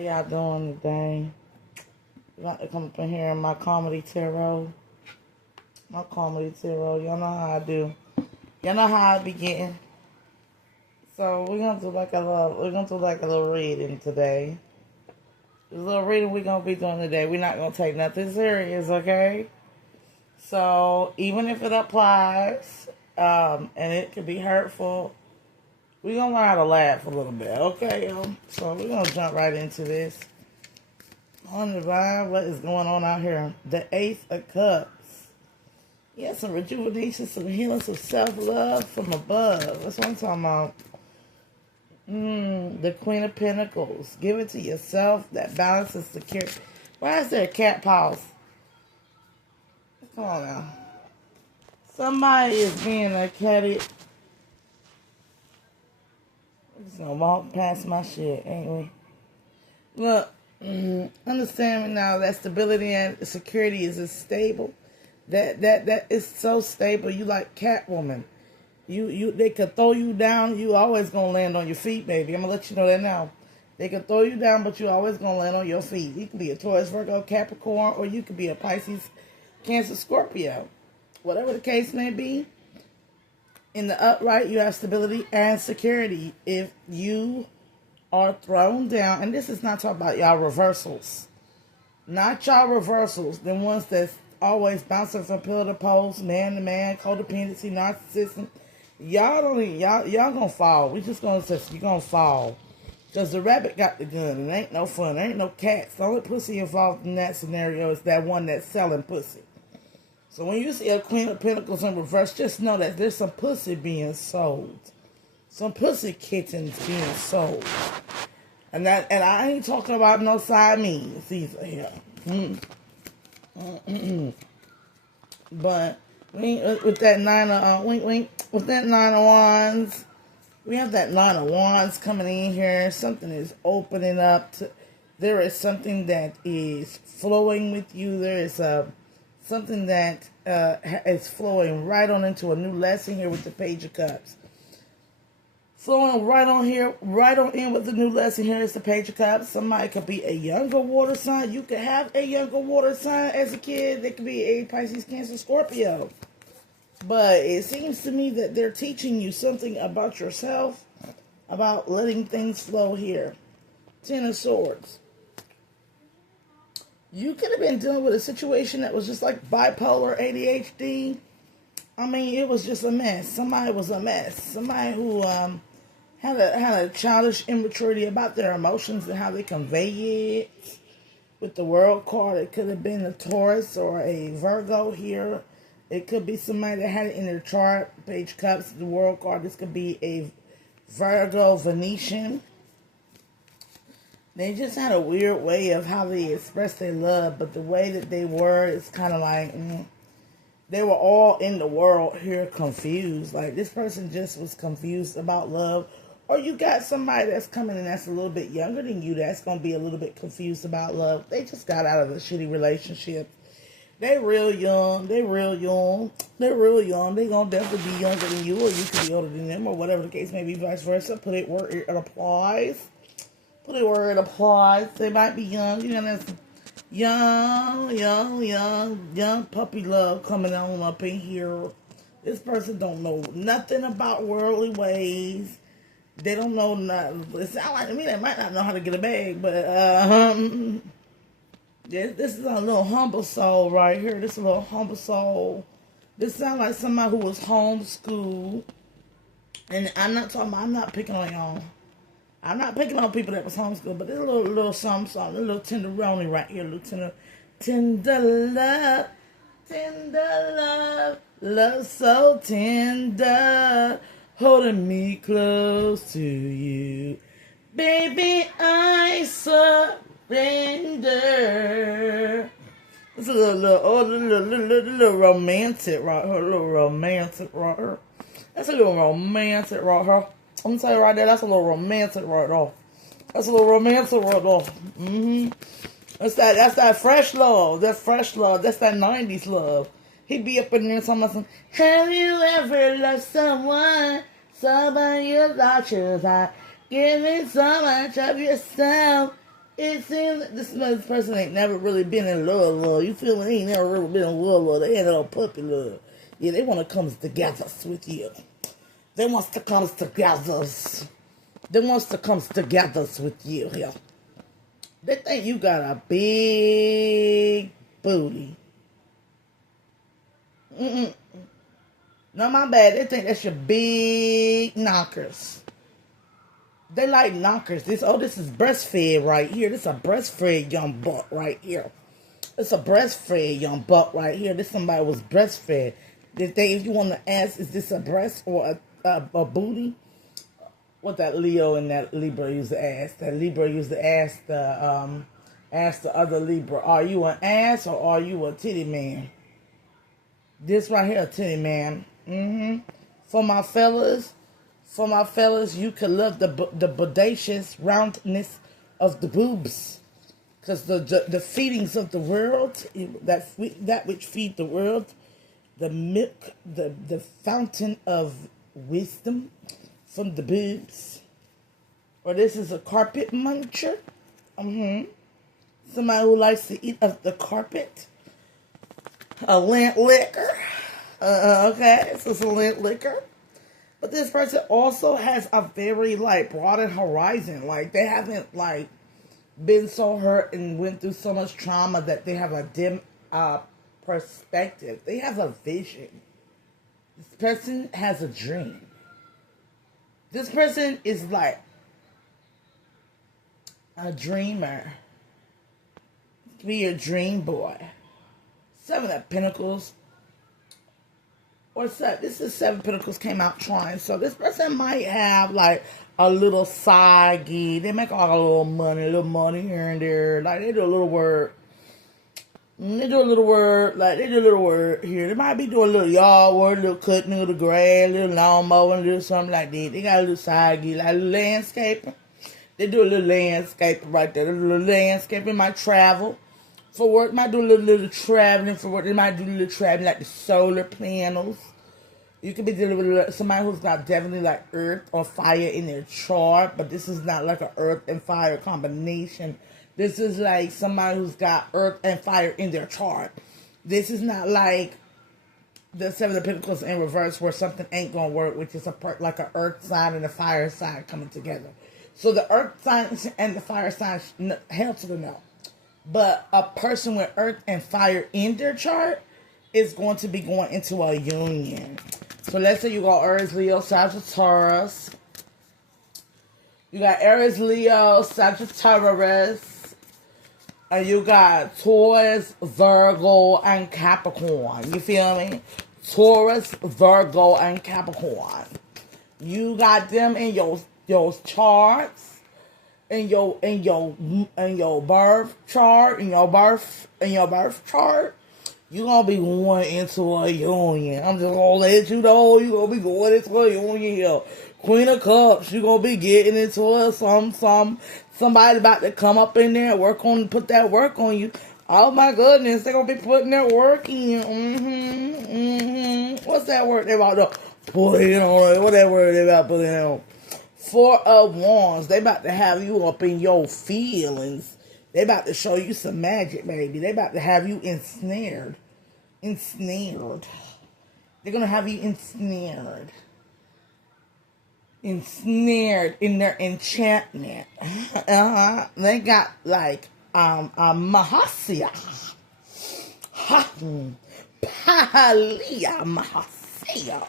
How y'all doing today? You want to come up in here in my comedy tarot? My comedy tarot. Y'all know how I do. Y'all know how I be getting. So we're gonna do like a little reading today. This little reading we're gonna be doing today. We're not gonna take nothing serious, okay? So even if it applies, and it can be hurtful, we're gonna learn how to laugh a little bit, okay? So we're gonna jump right into this. On the vibe, what is going on out here? The Ace of Cups. Yeah, some rejuvenation, some healing, some self-love from above. That's what I'm talking about. The Queen of Pentacles. Give it to yourself. That balance is secure. Why is there a cat paws? Come on now. Somebody is being a catty. I'm just gonna walk past my shit, ain't we? Look, understand me now that stability and security is stable. That is so stable. You like Catwoman. They could throw you down. You always gonna land on your feet, baby. I'm gonna let you know that now. They could throw you down, but you always gonna land on your feet. You can be a Taurus, Virgo, Capricorn, or you could be a Pisces, Cancer, Scorpio. Whatever the case may be. In the upright, you have stability and security. If you are thrown down, and this is not talking about y'all reversals. Not y'all reversals. The ones that's always bouncing from pillar to post, man to man, codependency, narcissism. Y'all gonna fall. We just gonna say you're gonna fall. Because the rabbit got the gun. It ain't no fun. There ain't no cats. The only pussy involved in that scenario is that one that's selling pussy. So when you see a Queen of Pentacles in reverse, just know that there's some pussy being sold. Some pussy kittens being sold. And I ain't talking about no Siamese either here. But with that nine of with that 9 of wands, we have that 9 of wands coming in here. Something is opening up. There is something that is flowing with you. There is something that is flowing right on into a new lesson here with the Page of Cups. Flowing right on here, right on in with the new lesson here is the Page of Cups. Somebody could be a younger water sign. You could have a younger water sign as a kid. They could be a Pisces, Cancer, Scorpio. But it seems to me that they're teaching you something about yourself, about letting things flow here. 10 of Swords. You could have been dealing with a situation that was just like bipolar ADHD. I mean, it was just a mess. Somebody was a mess. Somebody who had a childish immaturity about their emotions and how they convey it. With the World card, it could have been a Taurus or a Virgo here. It could be somebody that had it in their chart. Page Cups, the World card. This could be a Virgo Venetian. They just had a weird way of how they express their love, but the way that they were is kind of like, they were all in the world here confused. Like, this person just was confused about love. Or you got somebody that's coming in that's a little bit younger than you that's going to be a little bit confused about love. They just got out of a shitty relationship. They real young. They real young. They're real young. They going to definitely be younger than you, or you could be older than them, or whatever the case may be, vice versa. Put it where it applies. Put it where it applies. They might be young. You know, that's young puppy love coming on up in here. This person don't know nothing about worldly ways. They don't know nothing. It sounds like to me they might not know how to get a bag, but this is a little humble soul right here. This is a little humble soul. This sounds like somebody who was homeschooled. And I'm not picking on y'all. I'm not picking on people that was homeschooled, but there's a little something, a little tenderoni right here, a little tender love, love so tender, holding me close to you, baby, I surrender. It's a little romantic right here, That's a little romantic right here. I'm gonna tell you right there, that's a little romantic right there. That's that fresh love. That fresh love. That's that 90s love. He be up in there talking about some, have you ever loved someone? Somebody you thought you was giving so much of yourself. It seems this person ain't never really been in love. You feel me? They ain't never really been in love. They ain't no puppy love. Yeah, they want to come together with you. They wants to come together. They wants to come together with you. Yeah. They think you got a big booty. No, my bad. They think that's your big knockers. They like knockers. This is breastfed right here. This is a breastfed young buck right here. It's a breastfed young buck right here. This somebody was breastfed. If you want to ask, is this a breast or a booty? What that Leo and that Libra used to ask. That Libra used to ask the other Libra, are you an ass or are you a titty man? This right here, a titty man. For my fellas, you could love the bodacious roundness of the boobs, because the feedings of the world, that which feed the world, the milk, the fountain of wisdom from the boobs. Or this is a carpet muncher. Somebody who likes to eat of the carpet. A lint liquor. Okay, so it's a lint liquor. But this person also has a very, broadened horizon. They haven't, been so hurt and went through so much trauma that they have a dim perspective. They have a vision. This person has a dream. This person is, a dreamer. Be a dream boy. Seven of Pentacles. This is Seven Pentacles came out trying. So this person might have a little side gig. They make all a little money here and there. They do a little work. They do a little work here. They might be doing a little yard work, a little cutting of the grass, a little lawn mowing, a little something like that. They got a little side gig, a little landscaping. They do a little landscaping right there. A little landscaping, might travel for work, might do a little traveling for work. They might do a little traveling like the solar panels. You could be dealing with somebody who's got definitely earth or fire in their chart, but this is not an earth and fire combination. This is somebody who's got earth and fire in their chart. This is not like the Seven of Pentacles in reverse where something ain't gonna work, which is an earth sign and a fire sign coming together. So the earth sign and the fire sign, hell to the no. But a person with earth and fire in their chart is going to be going into a union. So let's say you got Aries, Leo, Sagittarius. You got Aries, Leo, Sagittarius. And you got Taurus, Virgo, and Capricorn. You feel me? Taurus, Virgo, and Capricorn. You got them in your charts, in your birth chart, in your birth chart. You're gonna be going into a union. I'm just gonna let you know you're gonna be going into a union here. Queen of Cups, you're gonna be getting into somebody about to come up in there and put that work on you. Oh my goodness, they're gonna be putting their work in. What's that word they about to put in on? What that word they about to put in on? Four of Wands, they about to have you up in your feelings. They about to show you some magic, baby. They about to have you ensnared. They're going to have you ensnared. Ensnared in their enchantment. They got a Mahasya. Pahalia Mahasya.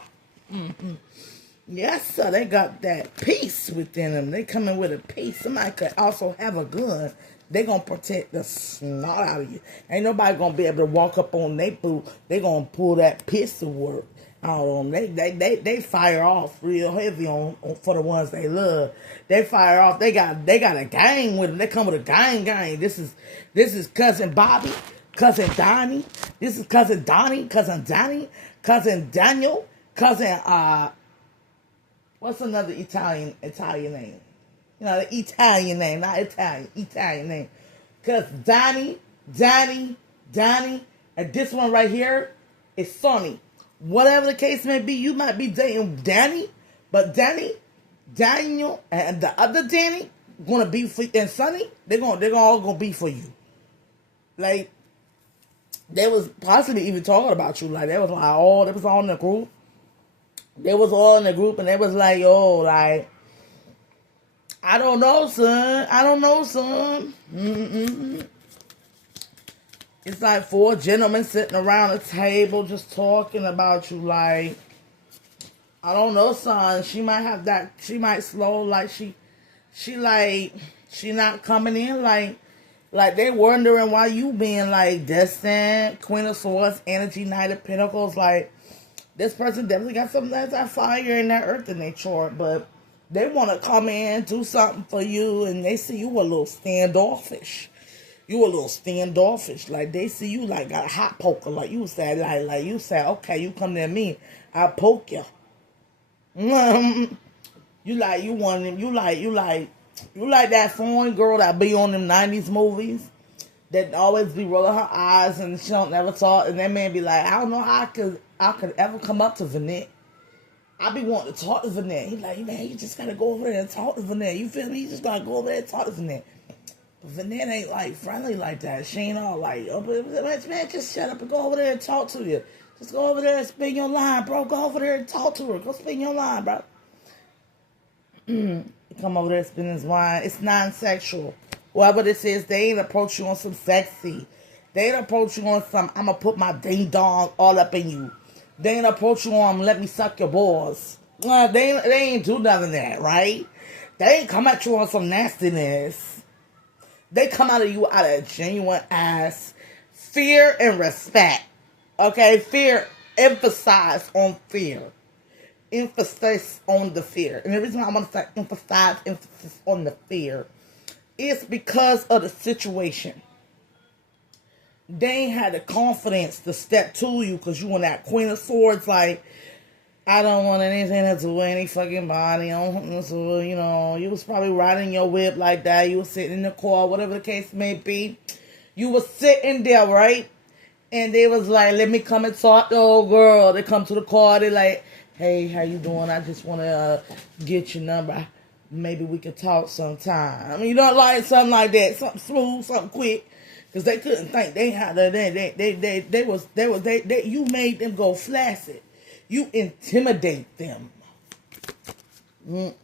Yes, sir. They got that peace within them. They coming with a peace. Somebody could also have a gun. They gonna protect the snot out of you. Ain't nobody gonna be able to walk up on they boo. They gonna pull that pistol work out on them. They fire off real heavy on for the ones they love. They fire off. They got a gang with them. They come with a gang. This is cousin Bobby, cousin Donnie. This is cousin Donnie, cousin Danny, cousin Daniel, cousin what's another Italian name? You know, the Italian name, not Italian name. Because Donnie, and this one right here is Sonny. Whatever the case may be, you might be dating Danny, but Daniel, and the other Danny, gonna be for and Sunny, they're all gonna be for you. Like they was possibly even talking about you. Like they was like, oh, they was all in the group. They was all in the group and they was like, yo, like I don't know, son. I don't know, son. Mm-mm. It's like 4 gentlemen sitting around a table just talking about you. Like, I don't know, son. She might have that. She might slow. Like she not coming in. Like they wondering why you being like distant. Queen of Swords, energy, Knight of Pentacles. Like this person definitely got something that's that fire in that earth in their chart, but they want to come in, do something for you, and they see you a little standoffish. You a little standoffish. Like, they see you like got a hot poker. Like, you said, like you said, okay, you come near me, I'll poke you. You like that foreign girl that be on them 90s movies that always be rolling her eyes and she don't never talk, and that man be like, I don't know how I could ever come up to Vanette. I be wanting to talk to Vanette. He like, man, you just gotta go over there and talk to Vanette. You feel me? You just gotta go over there and talk to Vanette. But Vanette ain't like friendly like that. She ain't all like, oh, man, just shut up and go over there and talk to you. Just go over there and spin your line, bro. Go over there and talk to her. Go spin your line, bro. He come over there and spin his line. It's non-sexual. Whoever this is, they ain't approach you on some sexy. They ain't approach you on some, I'm gonna put my ding dong all up in you. They ain't approach you on, let me suck your balls. They ain't do none of that, right? They ain't come at you on some nastiness. They come out of you out of genuine ass fear and respect. Okay? Fear, emphasize on fear. Emphasis on the fear. And the reason why I want to say emphasis on the fear is because of the situation. They ain't had the confidence to step to you because you on that Queen of Swords, like, I don't want anything to do with any fucking body. So, you know, you was probably riding your whip like that. You was sitting in the car, whatever the case may be. You was sitting there, right? And they was like, let me come and talk to old girl. They come to the car. They like, hey, how you doing? I just want to get your number. Maybe we could talk sometime. I mean, you don't like something like that. Something smooth, something quick. Because they couldn't think. They had you made them go flaccid. You intimidate them.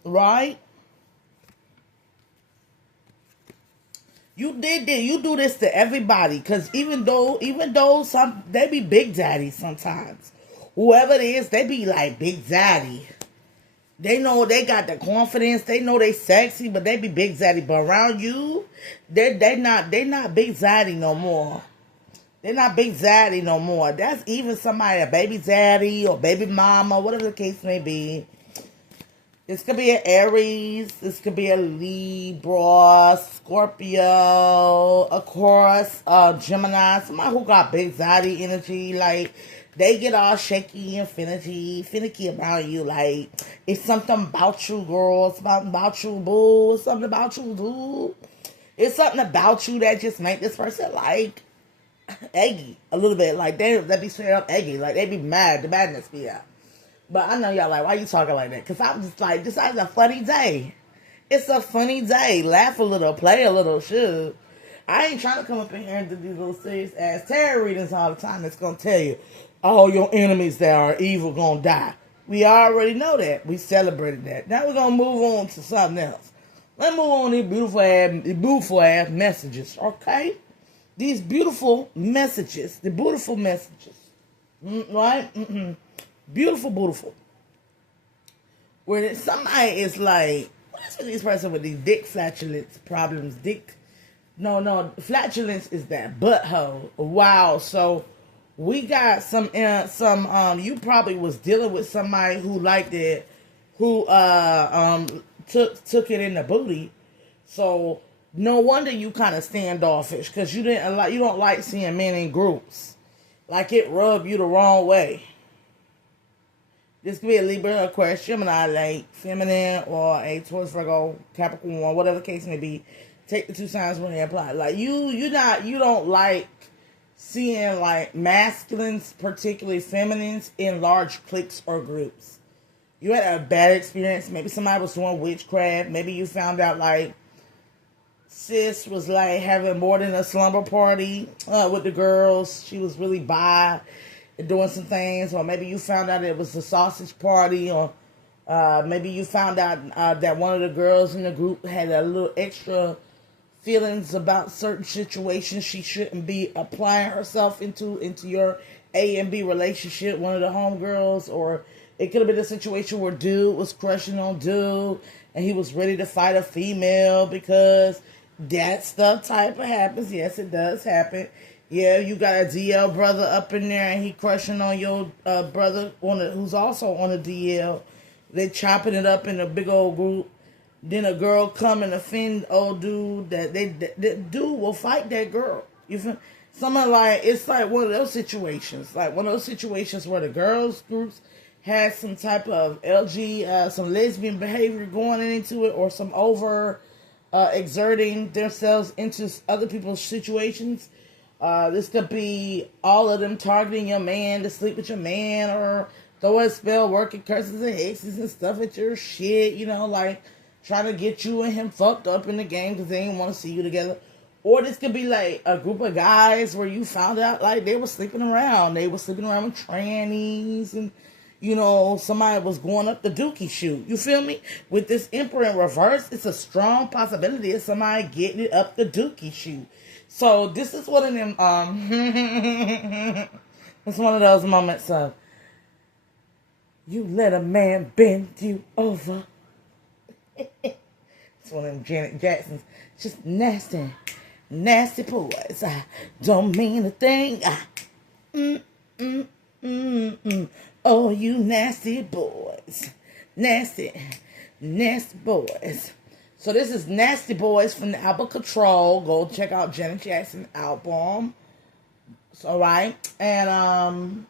Right? You did this. You do this to everybody. Because even though some they be big daddies sometimes. Whoever it is, they be like big daddy. They know they got the confidence. They know they sexy, but they be big zaddy. But around you, they not big zaddy no more. They're not big zaddy no more. That's even somebody, a baby zaddy or baby mama, whatever the case may be. This could be an Aries. This could be a Libra, Scorpio, Aquarius, Gemini. Somebody who got big zaddy energy, like. They get all shaky and finicky about you. Like, it's something about you, girl. It's something about you, boo. It's something about you, dude. It's something about you that just make this person, like, eggy a little bit. Like, they be straight up eggy. Like, they be mad. The madness be out. But I know y'all like, why you talking like that? Because I'm just like, this is a funny day. It's a funny day. Laugh a little, play a little, shit. I ain't trying to come up in here and do these little serious-ass tarot readings all the time that's going to tell you, all your enemies that are evil gonna die. We already know that. We celebrated that. Now we're gonna move on to something else. Let's move on to these beautiful ass messages, okay? These beautiful messages. The beautiful messages. Right? Beautiful. Where somebody is like, what is with this person with these dick flatulence problems? No, flatulence is that butthole. Wow, so we got some you probably was dealing with somebody who liked it, who took it in the booty. So no wonder you kind of standoffish, because you don't like seeing men in groups. Like, it rubbed you the wrong way. This could be a Libra, Aquarius, Gemini, like feminine, or a Taurus, Virgo, Capricorn, whatever the case may be. Take the 2 signs when they apply. Like, you don't like seeing, like, masculines, particularly feminines, in large cliques or groups. You had a bad experience. Maybe somebody was doing witchcraft. Maybe you found out, like, sis was like having more than a slumber party with the girls. She was really bi and doing some things, or maybe you found out it was a sausage party, or maybe you found out that one of the girls in the group had a little extra feelings about certain situations she shouldn't be applying herself into your A and B relationship, one of the homegirls, or it could have been a situation where dude was crushing on dude and he was ready to fight a female because that stuff type of happens. Yes, it does happen. Yeah, you got a DL brother up in there and he crushing on your brother who's also on a DL. They chopping it up in a big old group. Then a girl come and offend old dude that that dude will fight that girl. You feel? Something like, it's like one of those situations. Like one of those situations where the girls groups had some type of some lesbian behavior going into it, or some over exerting themselves into other people's situations. This could be all of them targeting your man to sleep with your man, or throw a spell, working curses and hexes and stuff at your shit, you know, like trying to get you and him fucked up in the game because they didn't want to see you together. Or this could be like a group of guys where you found out like they were sleeping around. They were sleeping around with trannies, and you know, somebody was going up the dookie chute. You feel me? With this Emperor in reverse, it's a strong possibility of somebody getting it up the dookie chute. So this is one of them, it's one of those moments of, you let a man bend you over. It's one of them Janet Jacksons. Just nasty, nasty boys. I don't mean a thing. Oh, you nasty boys. Nasty, nasty boys. So this is Nasty Boys from the album Control. Go check out Janet Jackson album. It's alright. And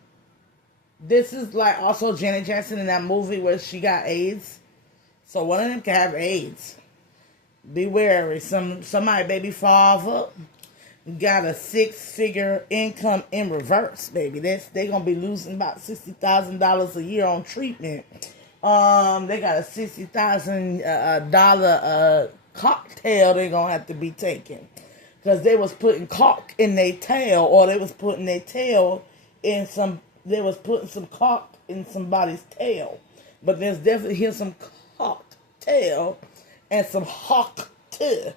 this is like also Janet Jackson in that movie where she got AIDS. So one of them can have AIDS. Be wary. Somebody baby father got a 6-figure income in reverse, baby. They gonna be losing about $60,000 a year on treatment. They got a $60,000 cocktail they gonna have to be taking, because they was putting cock in their tail, or they was putting their tail in some. They was putting some cock in somebody's tail, but there's definitely here some cocktail and some hawk too.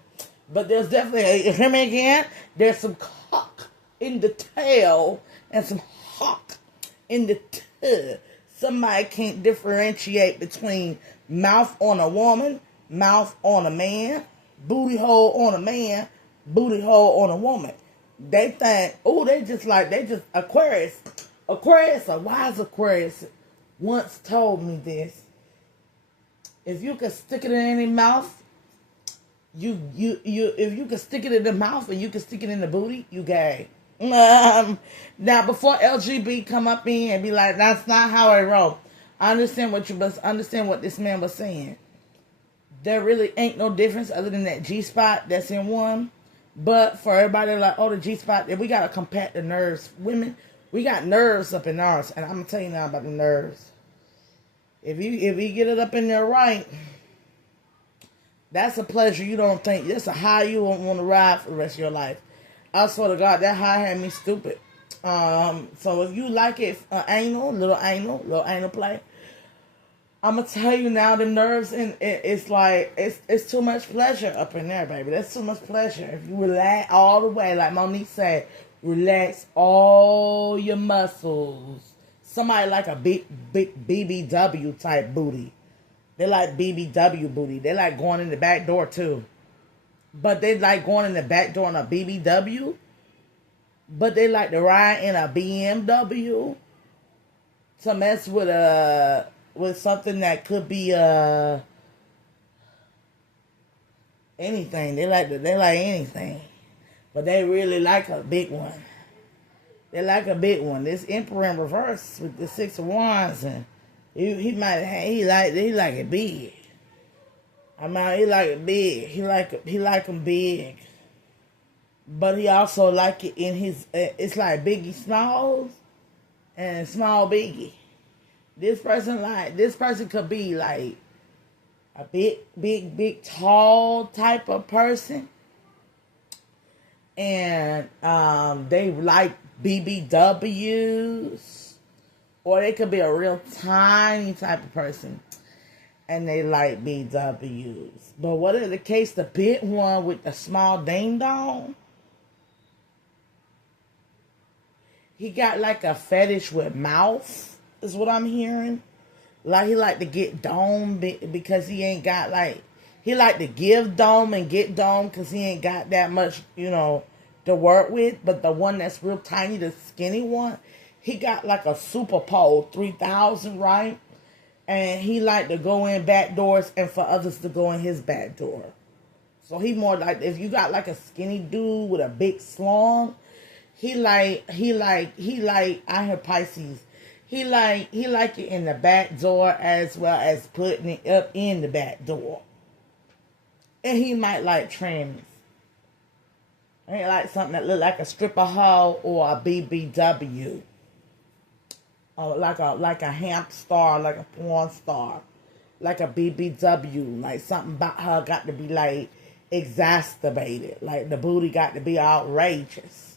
But there's definitely, you hear me again? There's some cock in the tail and some hawk in the tail. Somebody can't differentiate between mouth on a woman, mouth on a man, booty hole on a man, booty hole on a woman. They think, they just Aquarius. Aquarius, a wise Aquarius, once told me this. If you can stick it in any mouth, if you can stick it in the mouth and you can stick it in the booty, you gay. Now, before LGB come up in and be like, that's not how I roll. I understand what this man was saying. There really ain't no difference other than that G-spot that's in one. But for everybody like, the G-spot, we gotta compact the nerves. Women, we got nerves up in ours, and I'm gonna tell you now about the nerves. If you get it up in there right, that's a pleasure you don't think. That's a high you won't want to ride for the rest of your life. I swear to God, that high had me stupid. So if you like it, little anal play, I'm gonna tell you now, the nerves and it's like it's too much pleasure up in there, baby. That's too much pleasure. If you relax all the way, like Monique said, relax all your muscles. Somebody like a big BBW type booty. They like BBW booty. They like going in the back door too. But they like going in the back door on a BBW. But they like to ride in a BMW. To mess with something that could be anything. They like anything. But they really like a big one. They like a big one. This Emperor in reverse with the 6 of Wands, and he like it big. He like it big. He like them big. But he also like it in his. It's like Biggie Smalls and Small Biggie. This person could be like a big, tall type of person. and they like BBWs, or they could be a real tiny type of person and they like BWs. But whatever the case, the big one with the small ding dong, he got like a fetish with mouth, is what I'm hearing. Like he like to get dome because he ain't got like, he like to give dome and get dome because he ain't got that much, to work with. But the one that's real tiny, the skinny one, he got like a Super Pole 3000, right? And he like to go in back doors and for others to go in his back door. So he more like, if you got like a skinny dude with a big slong, he like, I heard Pisces. He like it in the back door as well as putting it up in the back door. And he might like trannies. He like something that look like a stripper hoe or a BBW. Or like a hamp star, like a porn star. Like a BBW. Like something about her got to be like exacerbated. Like the booty got to be outrageous.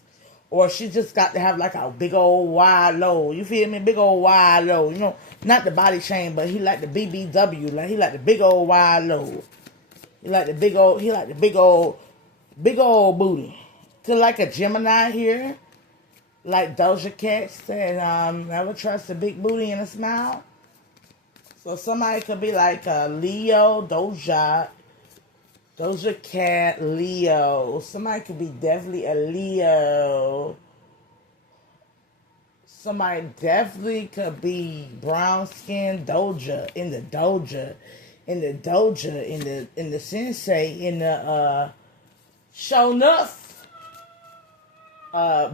Or she just got to have like a big old wide load. You feel me? Big old wide load. Not the body shame, but he like the BBW. Like he like the big old wide load. He like the big old booty. To like a Gemini here. Like Doja Cat said, never trust a big booty and a smile. So somebody could be like a Leo, Doja Cat, Leo. Somebody could be definitely a Leo. Somebody definitely could be brown skin Doja, in the Sensei, in the Show Enough.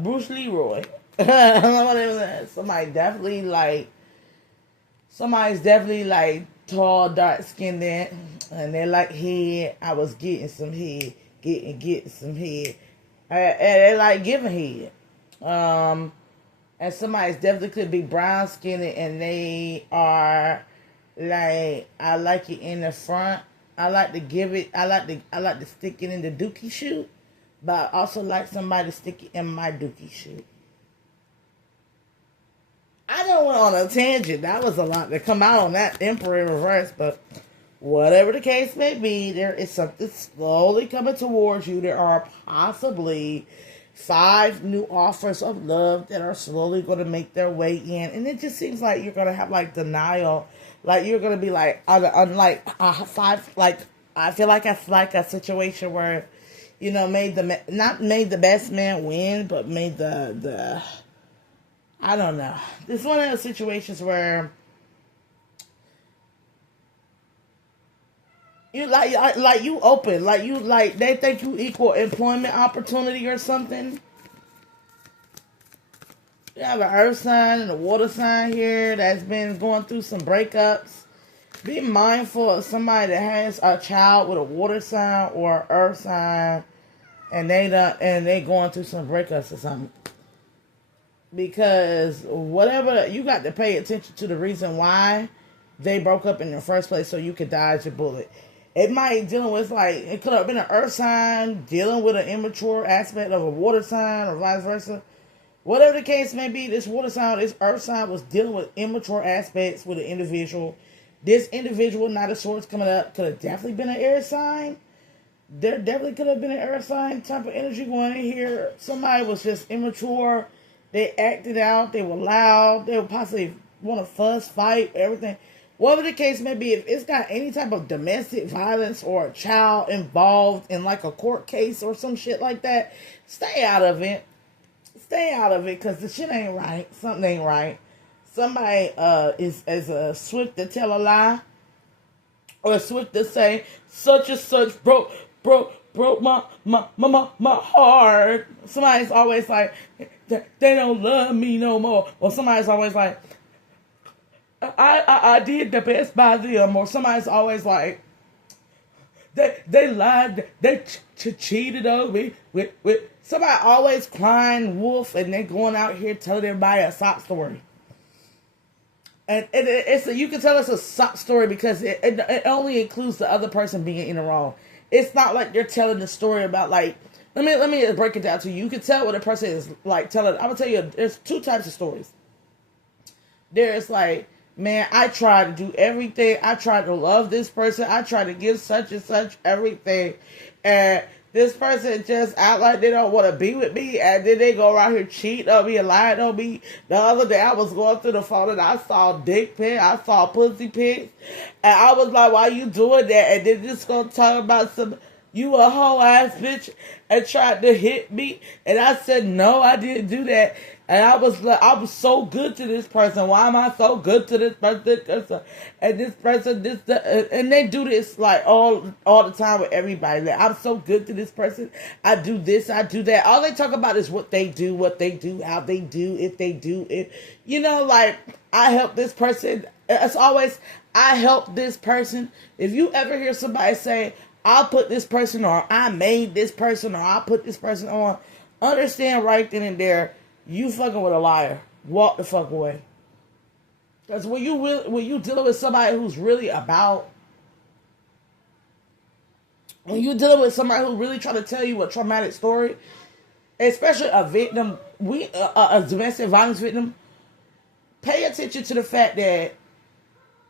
Bruce Leroy. Somebody's definitely like tall, dark skinned, and they like head. I was getting some head, getting some head, and they like giving head. And somebody's definitely could be brown skinned, and they are like, I like it in the front. I like to give it. I like to stick it in the dookie shoot. But I also like somebody to stick it in my dookie shoe. I don't went on a tangent. That was a lot to come out on that Emperor in reverse. But whatever the case may be, there is something slowly coming towards you. There are possibly 5 new offers of love that are slowly going to make their way in. And it just seems like you're going to have like denial. Like you're going to be like, unlike 5, like I feel like it's like a situation where, not made the best man win, but made the I don't know. It's one of those situations where you like you open, like they think you equal employment opportunity or something. You have an earth sign and a water sign here that's been going through some breakups. Be mindful of somebody that has a child with a water sign or an earth sign, and they going through some breakups or something. Because whatever, you got to pay attention to the reason why they broke up in the first place so you could dodge a bullet. It might dealing with it could have been an earth sign dealing with an immature aspect of a water sign or vice versa. Whatever the case may be, this water sign, this earth sign was dealing with immature aspects with an individual. This individual, Knight of Swords coming up, could have definitely been an air sign. There definitely could have been an earth sign type of energy going in here. Somebody was just immature. They acted out. They were loud. They would possibly want to fuss, fight, everything. Whatever the case may be, if it's got any type of domestic violence or a child involved in like a court case or some shit like that, stay out of it. Stay out of it because the shit ain't right. Something ain't right. Somebody is swift to tell a lie or swift to say such and such broke my heart. Somebody's always like, they don't love me no more. Or somebody's always like, I did the best by them. Or somebody's always like, they lied, they cheated on me with somebody always crying wolf, and they going out here telling everybody a sob story. And you can tell it's a sob story because it only includes the other person being in the wrong. It's not like you're telling the story about like Let me break it down to you. You can tell what a person is like telling. I'm gonna tell you, there's two types of stories. There's like, man, I try to do everything. I try to love this person. I try to give such and such everything. And this person just act like they don't want to be with me. And then they go around here cheating on me and lying on me. The other day I was going through the phone and I saw dick pic. I saw pussy pics. And I was like, why you doing that? And then just gonna talk about you a whole ass bitch and tried to hit me. And I said, no, I didn't do that. And I was like, I was so good to this person. Why am I so good to this person? And this person, and they do this like all the time with everybody. Like, I'm so good to this person. I do this, I do that. All they talk about is what they do, how they do, if they do it. You know, like, I help this person. It's always, I help this person. If you ever hear somebody say, I'll put this person, or I made this person, or I put this person on, understand right then and there, you fucking with a liar. Walk the fuck away. Because when you dealing with somebody who's really when you dealing with somebody who really trying to tell you a traumatic story, especially a victim, a domestic violence victim, pay attention to the fact that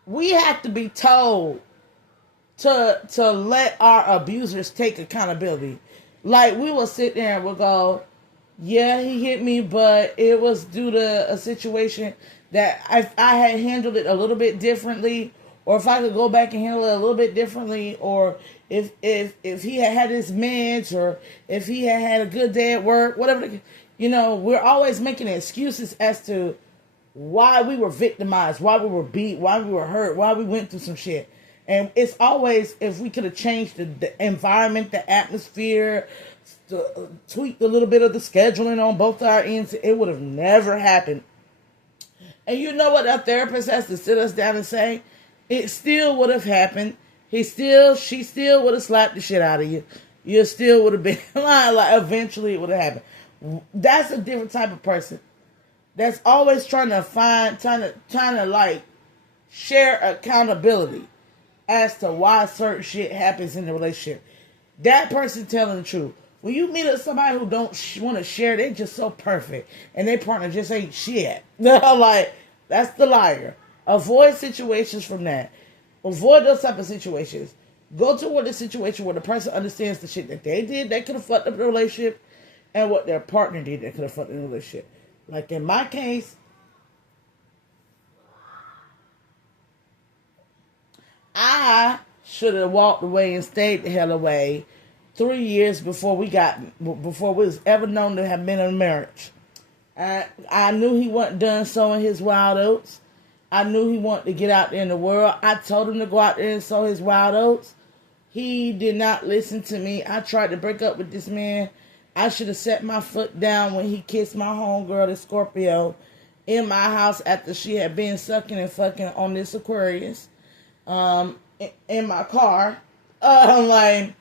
we have to be told to let our abusers take accountability. Like, we will sit there and we'll go, yeah, he hit me, but it was due to a situation that if I had handled it a little bit differently, or if I could go back and handle it a little bit differently, or if he had his meds, or if he had a good day at work, whatever. We're always making excuses as to why we were victimized, why we were beat, why we were hurt, why we went through some shit. And it's always, if we could have changed the environment, the atmosphere, tweaked a little bit of the scheduling on both our ends, it would have never happened. And you know what our therapist has to sit us down and say? It still would have happened. She still would have slapped the shit out of you. You still would have been lying. Like, eventually it would have happened. That's a different type of person. That's always trying to like share accountability as to why certain shit happens in the relationship. That person telling the truth. When you meet somebody who don't want to share, they just so perfect, and their partner just ain't shit. Like, that's the liar. Avoid situations from that. Avoid those type of situations. Go toward a situation where the person understands the shit that they did that could have fucked up the relationship, and what their partner did that could have fucked up the relationship. Like in my case, I should have walked away and stayed the hell away 3 years before we was ever known to have been in a marriage. I knew he wasn't done sowing his wild oats. I knew he wanted to get out there in the world. I told him to go out there and sow his wild oats. He did not listen to me. I tried to break up with this man. I should have set my foot down when he kissed my homegirl, the Scorpio, in my house after she had been sucking and fucking on this Aquarius in my car. Like,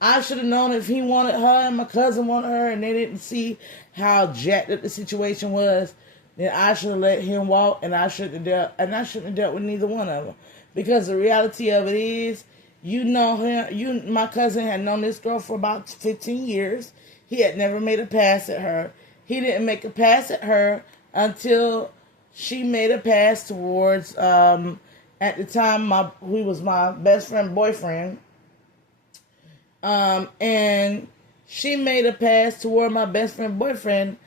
I should have known if he wanted her and my cousin wanted her and they didn't see how jacked up the situation was, then I should have let him walk, and I shouldn't have dealt with neither one of them. Because the reality of it is, my cousin had known this girl for about 15 years. He had never made a pass at her. He didn't make a pass at her until she made a pass towards, at the time, he was my best friend boyfriend. And she made a pass toward my best friend boyfriend,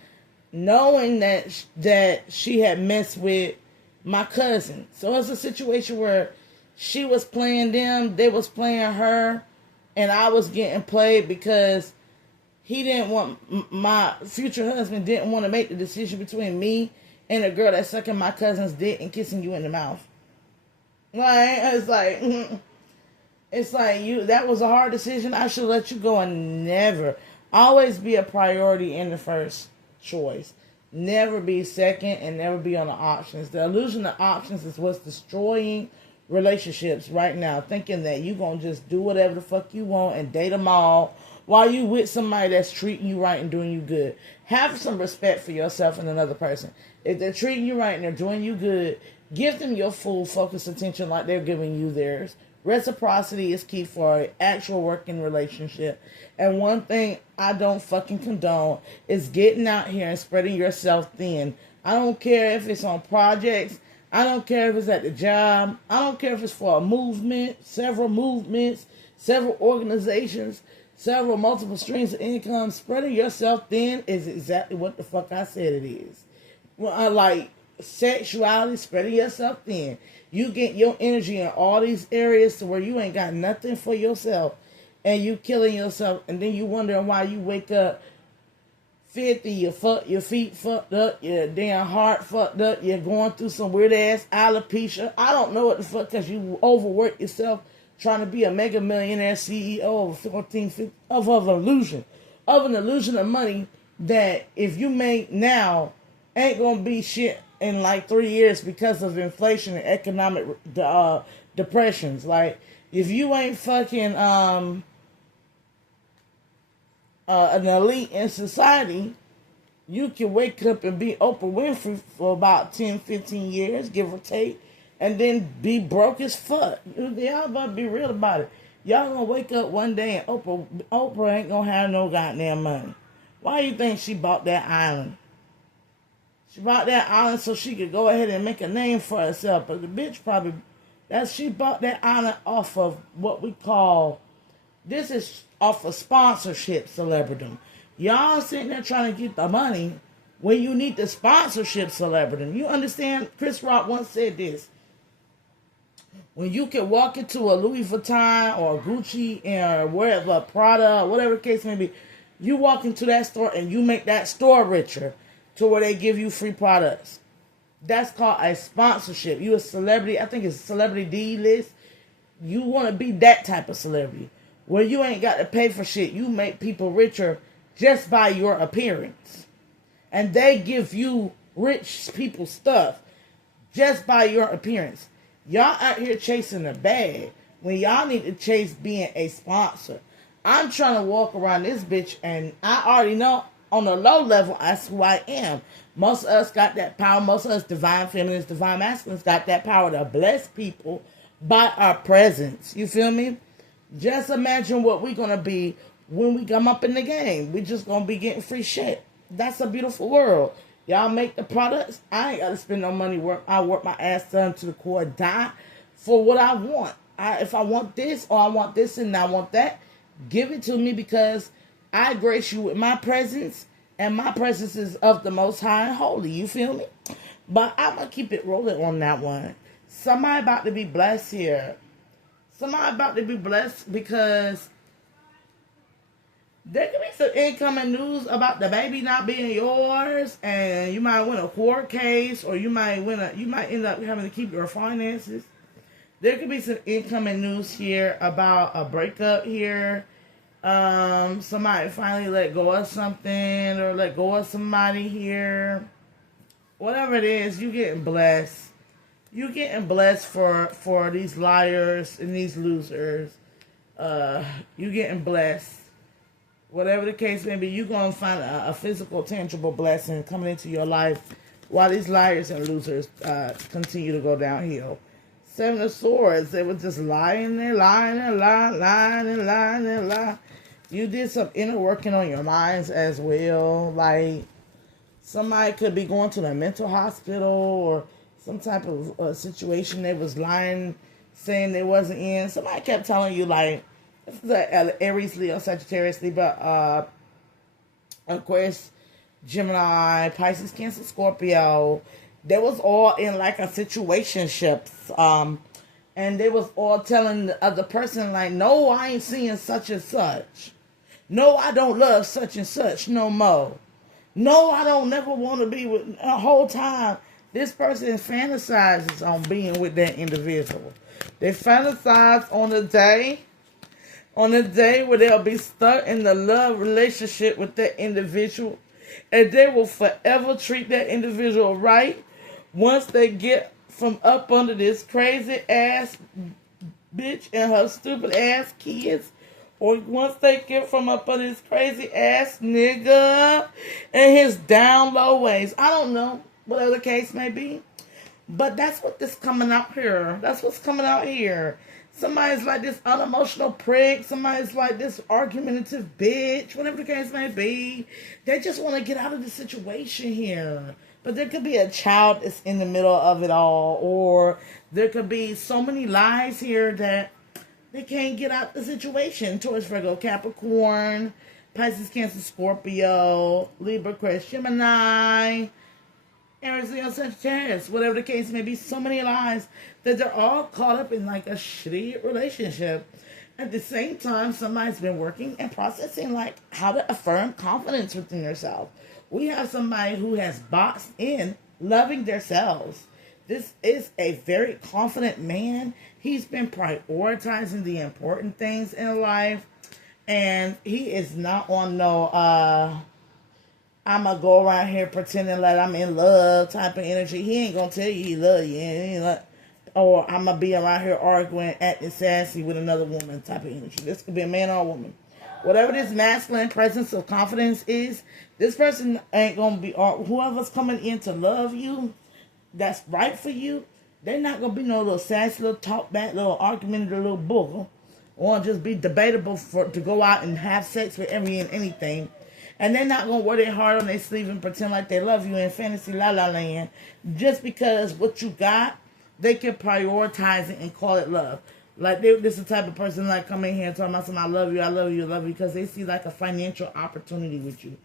knowing that she had messed with my cousin. So it's a situation where she was playing them, they was playing her, and I was getting played because he didn't want, my future husband didn't want to make the decision between me and a girl that's sucking my cousin's dick and kissing you in the mouth. Like, it's like that was a hard decision. I should let you go, and never. Always be a priority in the first choice. Never be second, and never be on the options. The illusion of options is what's destroying relationships right now. Thinking that you gonna just do whatever the fuck you want and date them all while you with somebody that's treating you right and doing you good. Have some respect for yourself and another person. If they're treating you right and they're doing you good, give them your full focused attention like they're giving you theirs. Reciprocity is key for an actual working relationship. And one thing I don't fucking condone is getting out here and spreading yourself thin. I don't care if it's on projects. I don't care if it's at the job. I don't care if it's for a movement, several organizations, several multiple streams of income. Spreading yourself thin is exactly what the fuck I said it is. Well, I like sexuality, spreading yourself thin. You get your energy in all these areas to where you ain't got nothing for yourself. And you killing yourself. And then you wondering why you wake up 50, your feet fucked up, your damn heart fucked up, you're going through some weird ass alopecia. I don't know what the fuck, because you overwork yourself trying to be a mega millionaire CEO of an illusion of money that if you make now ain't gonna be shit in like 3 years because of inflation and economic depressions. Like, if you ain't fucking an elite in society, you can wake up and be Oprah Winfrey for about 10, 15 years, give or take, and then be broke as fuck. Y'all gotta be real about it. Y'all gonna wake up one day and Oprah ain't gonna have no goddamn money. Why do you think she bought that island? She bought that island so she could go ahead and make a name for herself. But the bitch she bought that island off of what we call, this is off of sponsorship celebridom. Y'all sitting there trying to get the money when you need the sponsorship celebridom. You understand? Chris Rock once said this. When you can walk into a Louis Vuitton or a Gucci or wherever, Prada, whatever the case may be, you walk into that store and you make that store richer to where they give you free products. That's called a sponsorship. You a celebrity. I think it's Celebrity D-list. You want to be that type of celebrity where you ain't got to pay for shit. You make people richer just by your appearance. And they give you rich people stuff just by your appearance. Y'all out here chasing a bag when y'all need to chase being a sponsor. I'm trying to walk around this bitch and I already know on a low level, that's who I am. Most of us got that power. Most of us divine feminines, divine masculines got that power to bless people by our presence. You feel me? Just imagine what we're going to be when we come up in the game. We just going to be getting free shit. That's a beautiful world. Y'all make the products. I ain't got to spend no money. I work my ass down to the core, die for what I want. If I want this or I want this and I want that, give it to me because I grace you with my presence, and my presence is of the Most High and Holy. You feel me? But I'm going to keep it rolling on that one. Somebody about to be blessed here. Somebody about to be blessed because there could be some incoming news about the baby not being yours, and you might win a court case, or you might end up having to keep your finances. There could be some incoming news here about a breakup here. Somebody finally let go of something or let go of somebody here. Whatever it is, you getting blessed. You getting blessed for these liars and these losers. You getting blessed. Whatever the case may be, you're going to find a physical, tangible blessing coming into your life while these liars and losers continue to go downhill. Seven of Swords, they were just lying. You did some inner working on your minds as well. Like, somebody could be going to the mental hospital or some type of situation they was lying, saying they wasn't in. Somebody kept telling you, like, this is Aries, Leo, Sagittarius, Libra, Aquarius, Gemini, Pisces, Cancer, Scorpio. They was all in like a situationships. And they was all telling the other person, like, no, I ain't seeing such and such. No, I don't love such and such no more. No, I don't never want to be with a whole time. This person fantasizes on being with that individual. They fantasize on the day where they'll be stuck in the love relationship with that individual. And they will forever treat that individual right once they get from up under this crazy ass bitch and her stupid ass kids. Or once they get from up under this crazy ass nigga and his down low ways. I don't know, whatever the case may be. But that's what this coming out here. That's what's coming out here. Somebody's like this unemotional prick. Somebody's like this argumentative bitch. Whatever the case may be. They just want to get out of the situation here. But there could be a child that's in the middle of it all. Or there could be so many lies here that they can't get out the situation. Taurus, Virgo, Capricorn, Pisces, Cancer, Scorpio, Libra, Aquarius, Gemini, Aries, Leo, Sagittarius, whatever the case may be, so many lies that they're all caught up in like a shitty relationship. At the same time, somebody's been working and processing like how to affirm confidence within yourself. We have somebody who has boxed in loving themselves. This is a very confident man. He's been prioritizing the important things in life. And he is not on no, I'm going to go around here pretending like I'm in love type of energy. He ain't going to tell you he love you. Or I'm going to be around here arguing, acting sassy with another woman type of energy. This could be a man or a woman. Whatever this masculine presence of confidence is, this person ain't going to be, or whoever's coming in to love you, that's right for you, they're not going to be no little sassy, little talk back, little argumentative little booger. Or just be debatable to go out and have sex with every and anything. And they're not going to wear their heart on their sleeve and pretend like they love you in fantasy la la land. Just because what you got, they can prioritize it and call it love. Like, this is the type of person like come in here and talking about something, I love you, I love you, I love you. Because they see like a financial opportunity with you.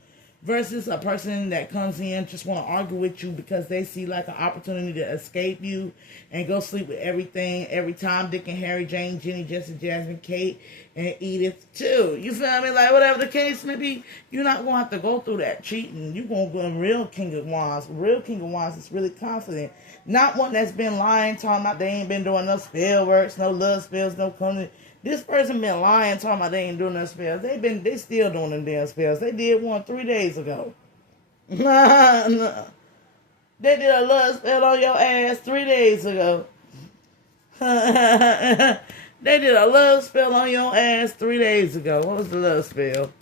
Versus a person that comes in just want to argue with you because they see like an opportunity to escape you and go sleep with everything, every time, Dick and Harry, Jane, Jenny, Jesse, Jasmine, Kate, and Edith too. You feel me? Like whatever the case may be, you're not going to have to go through that cheating. You're going to go in real King of Wands. Real King of Wands is really confident. Not one that's been lying, talking about they ain't been doing no spell works, no love spells, no coming. This person been lying, talking about they ain't doing no spells. They still doing them damn spells. They did one 3 days ago. They did a love spell on your ass 3 days ago. They did a love spell on your ass 3 days ago. What was the love spell?